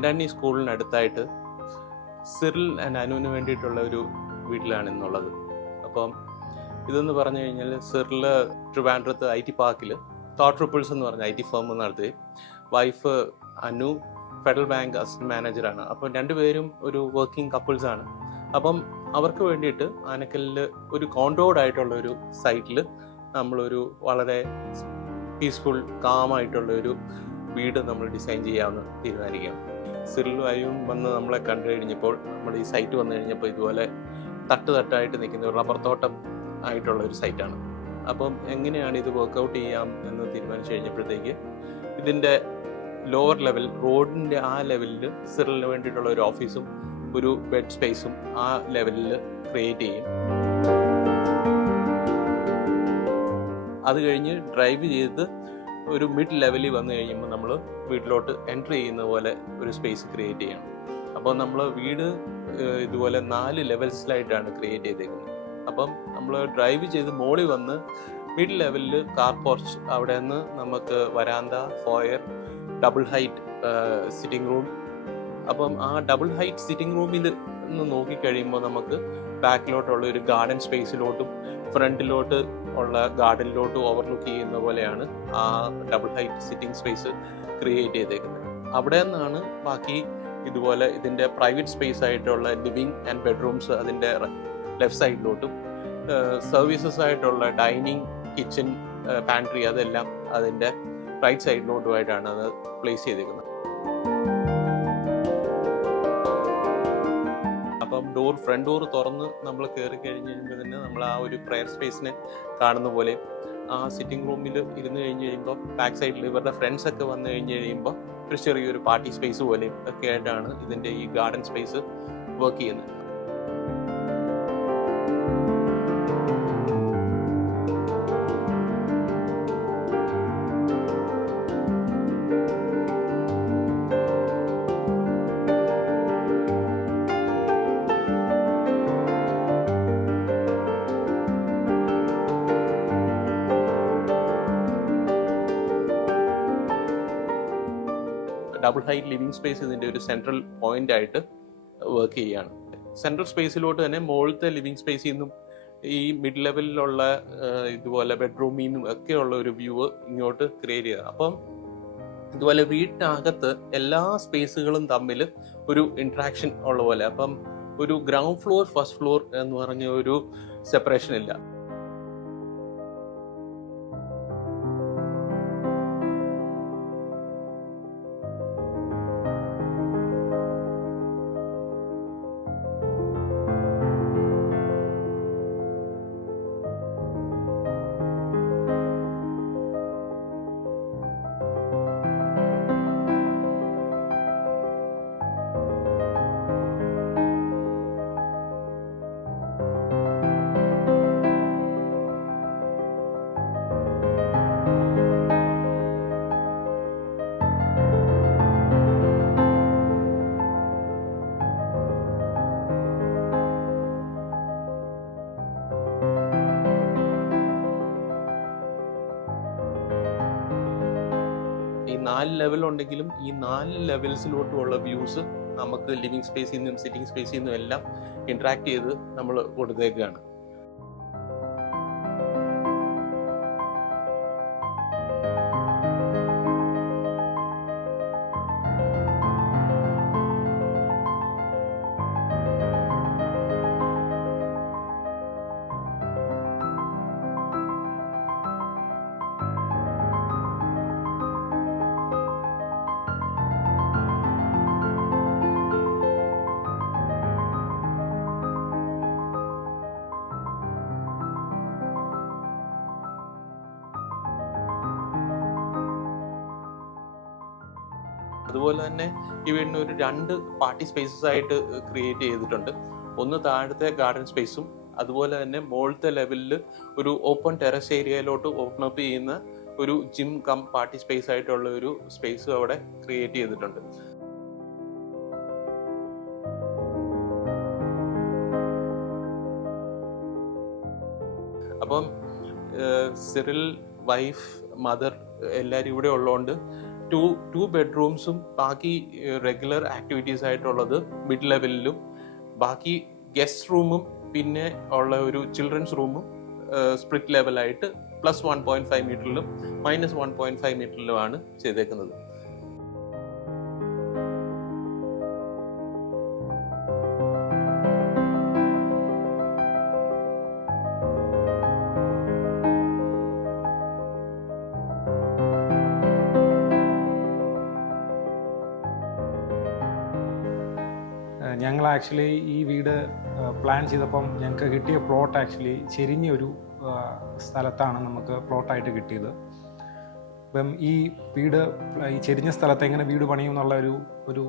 Cent Antony സ്കൂളിനടുത്തായിട്ട് Cyril and അനുവിന് വേണ്ടിയിട്ടുള്ള ഒരു വീട്ടിലാണ് ഇന്നുള്ളത്. അപ്പം ഇതെന്ന് പറഞ്ഞു കഴിഞ്ഞാൽ സിറിൽ ട്രിവാൻഡ്രത്ത് IT പാർക്കിൽ തോട്ട് ട്രിപ്പിൾസ് എന്ന് പറഞ്ഞ IT ഫേം നടത്തി. Wife Anu Federal Bank assistant മാനേജറാണ്. അപ്പം രണ്ടുപേരും ഒരു വർക്കിംഗ് കപ്പിൾസാണ്. അപ്പം അവർക്ക് വേണ്ടിയിട്ട് ആനക്കല്ലിൽ ഒരു കോൺട്രോഡ് ആയിട്ടുള്ള ഒരു സൈറ്റിൽ നമ്മളൊരു വളരെ പീസ്ഫുൾ കാമായിട്ടുള്ള ഒരു വീട് നമ്മൾ ഡിസൈൻ ചെയ്യാമെന്ന് തീരുമാനിക്കുകയാണ്. സിറിലും അയും വന്ന് നമ്മളെ കണ്ടു കഴിഞ്ഞപ്പോൾ, നമ്മുടെ ഈ സൈറ്റ് വന്നു കഴിഞ്ഞപ്പോൾ ഇതുപോലെ തട്ടായിട്ട് നിൽക്കുന്ന ഒരു റബ്ബർ തോട്ടം ആയിട്ടുള്ള ഒരു സൈറ്റാണ്. അപ്പം എങ്ങനെയാണ് ഇത് വർക്കൗട്ട് ചെയ്യാം എന്ന് തീരുമാനിച്ചു കഴിഞ്ഞപ്പോഴത്തേക്ക് ഇതിൻ്റെ ലോവർ ലെവൽ, റോഡിൻ്റെ ആ ലെവലിൽ സിറിലിന് വേണ്ടിയിട്ടുള്ള ഒരു ഓഫീസും ഒരു ബെഡ് സ്പേസും ആ ലെവലിൽ ക്രിയേറ്റ് ചെയ്യും. അത് കഴിഞ്ഞ് ഡ്രൈവ് ചെയ്ത് ഒരു മിഡ് ലെവലിൽ വന്നു കഴിയുമ്പോൾ നമ്മൾ വീട്ടിലോട്ട് എൻട്രി ചെയ്യുന്ന പോലെ ഒരു സ്പേസ് ക്രിയേറ്റ് ചെയ്യണം. അപ്പോൾ നമ്മൾ വീട് ഇതുപോലെ 4 ലെവൽസിലായിട്ടാണ് ക്രിയേറ്റ് ചെയ്തേക്കുന്നത്. അപ്പം നമ്മൾ ഡ്രൈവ് ചെയ്ത് മോളിൽ വന്ന് മിഡ് ലെവലിൽ കാർ പോർച്ച്, അവിടെ നിന്ന് നമുക്ക് വരാന്ത, foyer, double height sitting room. അപ്പം ആ ഡബിൾ ഹൈറ്റ് സിറ്റിംഗ് റൂമിൽ നിന്ന് നോക്കിക്കഴിയുമ്പോൾ നമുക്ക് ബാക്കിലോട്ടുള്ള ഒരു ഗാർഡൻ സ്പേസിലോട്ടും ഫ്രണ്ടിലോട്ട് ഉള്ള ഗാർഡനിലോട്ടും ഓവർലുക്ക് ചെയ്യുന്ന പോലെയാണ് ആ double height sitting space create ചെയ്തേക്കുന്നത്. അവിടെ നിന്നാണ് ബാക്കി ഇതുപോലെ ഇതിൻ്റെ പ്രൈവറ്റ് സ്പേസ് ആയിട്ടുള്ള ലിവിങ് ആൻഡ് ബെഡ്റൂംസ് അതിൻ്റെ ലെഫ്റ്റ് സൈഡിലോട്ടും, സർവീസസ് ആയിട്ടുള്ള ഡൈനിങ്, കിച്ചൺ, പാൻട്രി അതെല്ലാം അതിൻ്റെ റൈറ്റ് സൈഡിലോട്ടുമായിട്ടാണ് അത് പ്ലേസ് ചെയ്തേക്കുന്നത്. അപ്പം ഫ്രണ്ട് ഡോർ തുറന്ന് നമ്മൾ കയറി കഴിഞ്ഞ് കഴിയുമ്പോൾ തന്നെ നമ്മൾ ആ ഒരു പ്രെയർ സ്പേസിനെ കാണുന്ന പോലെ ആ സിറ്റിംഗ് റൂമിൽ ഇരുന്ന് കഴിഞ്ഞ് കഴിയുമ്പോൾ ബാക്ക് സൈഡിൽ ഇവരുടെ ഫ്രണ്ട്സ് ഒക്കെ വന്നു കഴിഞ്ഞ് കഴിയുമ്പോൾ ഒരു ചെറിയൊരു പാർട്ടി സ്പേസ് പോലെയും ഒക്കെ ആയിട്ടാണ് ഇതിൻ്റെ ഈ ഗാർഡൻ സ്പേസ് വർക്ക് ചെയ്യുന്നത്. ഡബിൾ ഹൈറ്റ് ലിവിങ് സ്പേസ് ഇതിൻ്റെ ഒരു സെൻട്രൽ പോയിന്റ് ആയിട്ട് വർക്ക് ചെയ്യുകയാണ്. സെൻട്രൽ സ്പേസിലോട്ട് തന്നെ മുകളിലത്തെ ലിവിങ് സ്പേസിൽ നിന്നും ഈ മിഡ് ലെവലിലുള്ള ഇതുപോലെ ബെഡ്റൂമിൽ നിന്നും ഒക്കെയുള്ള ഒരു വ്യൂ ഇങ്ങോട്ട് ക്രിയേറ്റ് ചെയ്യുക. അപ്പം ഇതുപോലെ വീട്ടിനകത്ത് എല്ലാ സ്പേസുകളും തമ്മിൽ ഒരു ഇൻട്രാക്ഷൻ ഉള്ള പോലെ. അപ്പം ഒരു ഗ്രൗണ്ട് ഫ്ലോർ, ഫസ്റ്റ് ഫ്ലോർ എന്ന് പറഞ്ഞ ഒരു സെപ്പറേഷൻ ഇല്ല. ഈ 4 ലെവൽ ഉണ്ടെങ്കിലും ഈ 4 ലെവൽസിലോട്ടുള്ള വ്യൂസ് നമുക്ക് ലിവിങ് സ്പേസിൽ നിന്നും സിറ്റിംഗ് സ്പേസിൽ നിന്നും എല്ലാം ഇന്ററാക്ട് ചെയ്ത് നമ്മൾ കൊടുത്തേക്കാണ്. അതുപോലെ തന്നെ ഈ വീടിന് ഒരു 2 പാർട്ടി സ്പേസസ് ആയിട്ട് ക്രിയേറ്റ് ചെയ്തിട്ടുണ്ട്. ഒന്ന് താഴത്തെ ഗാർഡൻ സ്പേസും അതുപോലെ തന്നെ മുകളിലത്തെ ലെവലിൽ ഒരു ഓപ്പൺ ടെറസ് ഏരിയയിലോട്ട് ഓപ്പൺ അപ്പ് ചെയ്യുന്ന ഒരു ജിം കം പാർട്ടി സ്പേസ് ആയിട്ടുള്ള ഒരു സ്പേസ് അവിടെ ക്രിയേറ്റ് ചെയ്തിട്ടുണ്ട്. അപ്പം സിറിൽ, വൈഫ്, മദർ എല്ലാവരും ഇവിടെ ഉള്ളതുകൊണ്ട് ടു ബെഡ്റൂംസും ബാക്കി റെഗുലർ ആക്ടിവിറ്റീസ് ആയിട്ടുള്ളത് മിഡ് ലെവലിലും, ബാക്കി ഗസ്റ്റ് റൂമും പിന്നെ ഉള്ള ഒരു ചിൽഡ്രൻസ് റൂമും സ്പ്ലിറ്റ് ലെവലായിട്ട് +1.5 മീറ്ററിലും -1.5 മീറ്ററിലുമാണ് ചെയ്തേക്കുന്നത്. ഞങ്ങൾ ആക്ച്വലി ഈ വീട് പ്ലാൻ ചെയ്തപ്പം ഞങ്ങൾക്ക് കിട്ടിയ പ്ലോട്ട് ആക്ച്വലി ചെരിഞ്ഞൊരു സ്ഥലത്താണ് നമുക്ക് പ്ലോട്ടായിട്ട് കിട്ടിയത്. അപ്പം ഈ വീട് ഈ ചെരിഞ്ഞ സ്ഥലത്ത് എങ്ങനെ വീട് പണിയും എന്നുള്ള ഒരു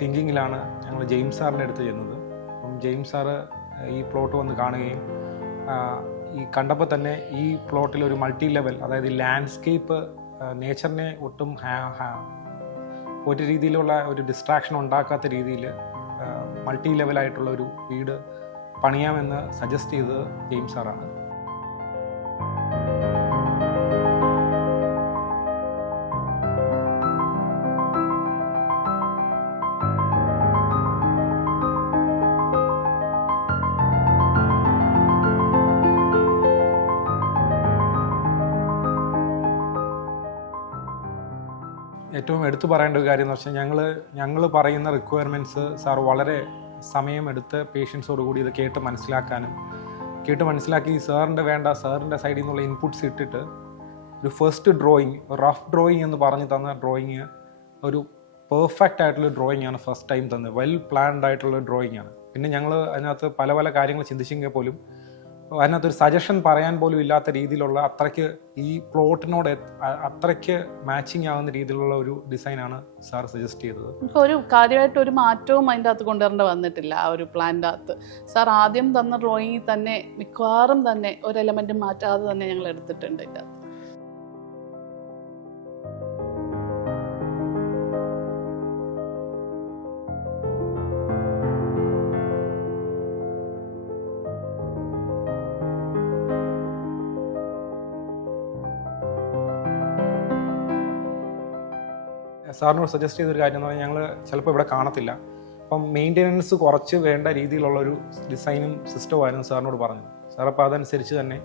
തിങ്കിങ്ങിലാണ് ഞങ്ങൾ ജെയിംസ് സാറിൻ്റെ അടുത്ത് ചെന്നത്. അപ്പം ജെയിംസ് സാറ് ഈ പ്ലോട്ട് വന്ന് കാണുകയും ഈ കണ്ടപ്പോൾ തന്നെ ഈ പ്ലോട്ടിൽ ഒരു മൾട്ടി ലെവൽ, അതായത് ലാൻഡ്സ്കേപ്പ് നേച്ചറിനെ ഒട്ടും ഒരു രീതിയിലുള്ള ഒരു ഡിസ്ട്രാക്ഷൻ ഉണ്ടാക്കാത്ത രീതിയിൽ മൾട്ടി ലെവലായിട്ടുള്ള ഒരു വീട് പണിയാമെന്ന് സജസ്റ്റ് ചെയ്തത് ജെയിംസ് സാറാണ്. ഏറ്റവും എടുത്തു പറയേണ്ട ഒരു കാര്യം എന്ന് വെച്ചാൽ ഞങ്ങൾ പറയുന്ന റിക്വയർമെൻറ്റ്സ് സാർ വളരെ സമയമെടുത്ത് പേഷ്യൻസോടുകൂടി ഇത് കേട്ട് മനസ്സിലാക്കി സാറിൻ്റെ സൈഡിൽ നിന്നുള്ള ഇൻപുട്സ് ഇട്ടിട്ട് ഒരു ഫസ്റ്റ് ഡ്രോയിങ്, റഫ് ഡ്രോയിങ് എന്ന് പറഞ്ഞു തന്ന ഡ്രോയിങ് ഒരു പെർഫെക്റ്റ് ആയിട്ടുള്ള ഡ്രോയിങ് ആണ് ഫസ്റ്റ് ടൈം തന്നത്. വെൽ പ്ലാൻഡ് ആയിട്ടുള്ള ഡ്രോയിങ് ആണ്. പിന്നെ ഞങ്ങൾ അതിനകത്ത് പല കാര്യങ്ങൾ ചിന്തിച്ചെങ്കിൽ പോലും അതിനകത്തൊരു സജഷൻ പറയാൻ പോലും ഇല്ലാത്ത രീതിയിലുള്ള അത്രയ്ക്ക് ഈ പ്ലോട്ടിനോട് അത്രയ്ക്ക് മാച്ചിങ് ആവുന്ന രീതിയിലുള്ള ഒരു ഡിസൈനാണ് സാർ സജസ്റ്റ് ചെയ്തത്. ഒരു കാര്യമായിട്ട് ഒരു മാറ്റവും അതിൻ്റെ അകത്ത് കൊണ്ടുവരേണ്ടി വന്നിട്ടില്ല. ആ ഒരു പ്ലാനിൻ്റെ അകത്ത് സാർ ആദ്യം തന്ന ഡ്രോയിങ്ങിൽ തന്നെ മിക്കവാറും തന്നെ ഒരു എലമെൻറ്റും മാറ്റാതെ തന്നെ ഞങ്ങൾ എടുത്തിട്ടുണ്ട് ഇതിൻ്റെ അകത്ത്. സാറിനോട് സജസ്റ്റ് ചെയ്തൊരു കാര്യം എന്ന് പറഞ്ഞാൽ ഞങ്ങൾ ചിലപ്പോൾ ഇവിടെ കാണത്തില്ല, അപ്പം മെയിൻ്റെനൻസ് കുറച്ച് വേണ്ട രീതിയിലുള്ളൊരു ഡിസൈനും സിസ്റ്റമായിരുന്നു സാറിനോട് പറഞ്ഞത്. സാർ അപ്പോൾ അതനുസരിച്ച് തന്നെ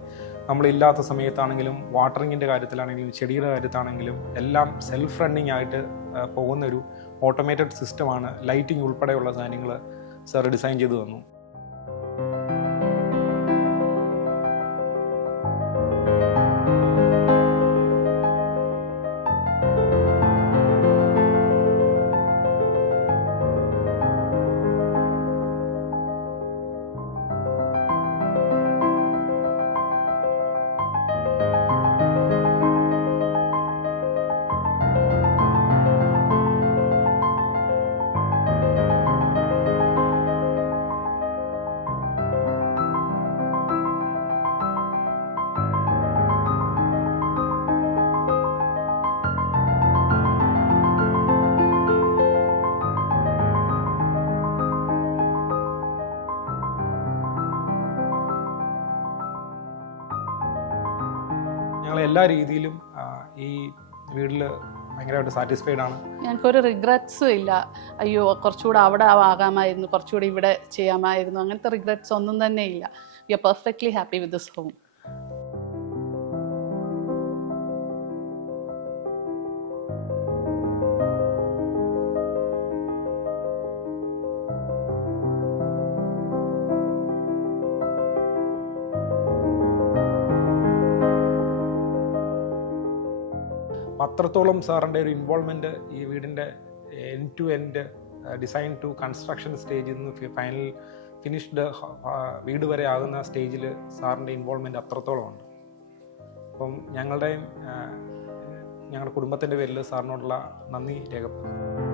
നമ്മളില്ലാത്ത സമയത്താണെങ്കിലും വാട്ടറിങ്ങിൻ്റെ കാര്യത്തിലാണെങ്കിലും ചെടിയുടെ കാര്യത്താണെങ്കിലും എല്ലാം സെൽഫ് റണ്ണിങ് ആയിട്ട് പോകുന്ന ഒരു ഓട്ടോമേറ്റഡ് സിസ്റ്റമാണ്. ലൈറ്റിംഗ് ഉൾപ്പെടെയുള്ള സാധനങ്ങൾ സാർ ഡിസൈൻ ചെയ്തു തന്നു. ഞങ്ങൾ എല്ലാ രീതിയിലും ഈ വീട്ടിൽ ഭയങ്കരമായിട്ട് സാറ്റിസ്ഫൈഡ് ആണ്. ഞങ്ങൾക്കൊരു റിഗ്രറ്റ്സും ഇല്ല. അയ്യോ കുറച്ചുകൂടെ അവിടെ ആകാമായിരുന്നു, കുറച്ചുകൂടി ഇവിടെ ചെയ്യാമായിരുന്നു, അങ്ങനത്തെ റിഗ്രറ്റ്സ് ഒന്നും തന്നെ ഇല്ല. We are perfectly happy with this home. അത്രത്തോളം സാറിൻ്റെ ഒരു ഇൻവോൾവ്മെൻറ്റ് ഈ വീടിൻ്റെ end to end design to construction സ്റ്റേജിൽ നിന്ന് ഫിനിഷ്ഡ് വീട് വരെ ആകുന്ന സ്റ്റേജിൽ സാറിൻ്റെ ഇൻവോൾവ്മെൻറ്റ് അത്രത്തോളമുണ്ട്. അപ്പം ഞങ്ങളുടെ കുടുംബത്തിൻ്റെ പേരിൽ സാറിനോടുള്ള നന്ദി രേഖപ്പെടുത്തുന്നു.